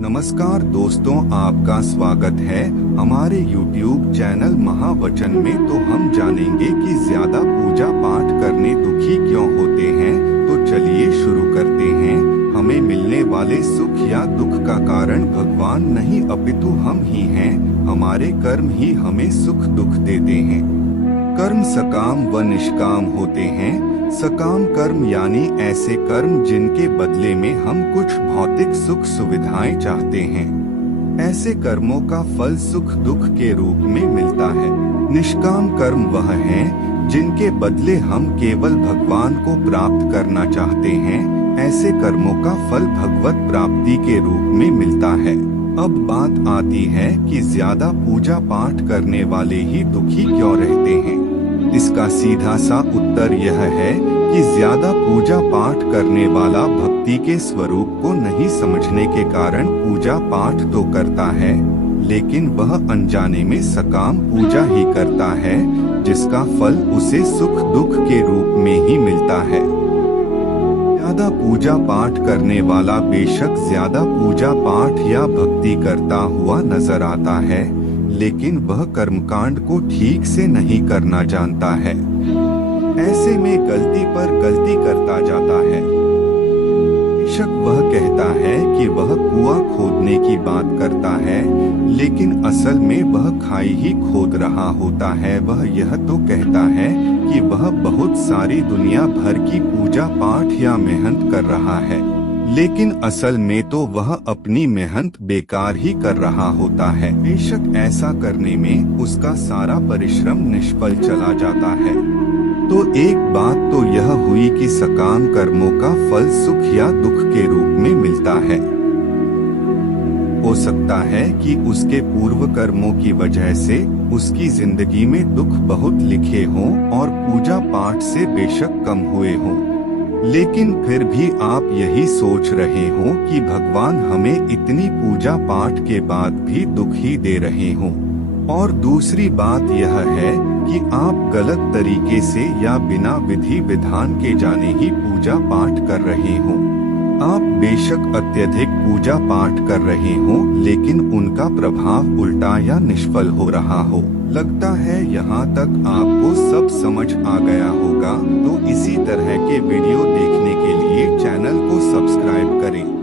नमस्कार दोस्तों, आपका स्वागत है हमारे YouTube चैनल महावचन में। तो हम जानेंगे कि ज्यादा पूजा पाठ करने दुखी क्यों होते हैं। तो चलिए शुरू करते हैं। हमें मिलने वाले सुख या दुख का कारण भगवान नहीं अपितु हम ही हैं। हमारे कर्म ही हमें सुख दुख देते हैं। कर्म सकाम व निष्काम होते हैं। सकाम कर्म यानी ऐसे कर्म जिनके बदले में हम कुछ भौतिक सुख सुविधाएं चाहते हैं। ऐसे कर्मों का फल सुख दुख के रूप में मिलता है। निष्काम कर्म वह हैं जिनके बदले हम केवल भगवान को प्राप्त करना चाहते हैं। ऐसे कर्मों का फल भगवत प्राप्ति के रूप में मिलता है। अब बात आती है कि ज्यादा पूजा पाठ करने वाले ही दुखी क्यों रहते हैं। इसका सीधा सा उत्तर यह है कि ज्यादा पूजा पाठ करने वाला भक्ति के स्वरूप को नहीं समझने के कारण पूजा पाठ तो करता है, लेकिन वह अनजाने में सकाम पूजा ही करता है, जिसका फल उसे सुख दुख के रूप में ही मिलता है। ज्यादा पूजा पाठ करने वाला बेशक ज्यादा पूजा पाठ या भक्ति करता हुआ नजर आता है, लेकिन वह कर्मकांड को ठीक से नहीं करना जानता है। ऐसे में गलती पर गलती करता जाता है। बेशक वह कहता है कि वह कुआं खोदने की बात करता है, लेकिन असल में वह खाई ही खोद रहा होता है। वह यह तो कहता है कि वह बहुत सारी दुनिया भर की पूजा पाठ या मेहनत कर रहा है, लेकिन असल में तो वह अपनी मेहनत बेकार ही कर रहा होता है। बेशक ऐसा करने में उसका सारा परिश्रम निष्फल चला जाता है। तो एक बात तो यह हुई कि सकाम कर्मों का फल सुख या दुख के रूप में मिलता है। हो सकता है कि उसके पूर्व कर्मों की वजह से उसकी जिंदगी में दुख बहुत लिखे हों और पूजा पाठ से बेशक कम हुए हों, लेकिन फिर भी आप यही सोच रहे हो कि भगवान हमें इतनी पूजा पाठ के बाद भी दुख ही दे रहे हों। और दूसरी बात यह है कि आप गलत तरीके से या बिना विधि विधान के जाने ही पूजा पाठ कर रहे हो। आप बेशक अत्यधिक पूजा पाठ कर रहे हो, लेकिन उनका प्रभाव उल्टा या निष्फल हो रहा हो। लगता है यहाँ तक आपको सब समझ आ गया होगा। तो इसी तरह के वीडियो देखने के लिए चैनल को सब्सक्राइब करें।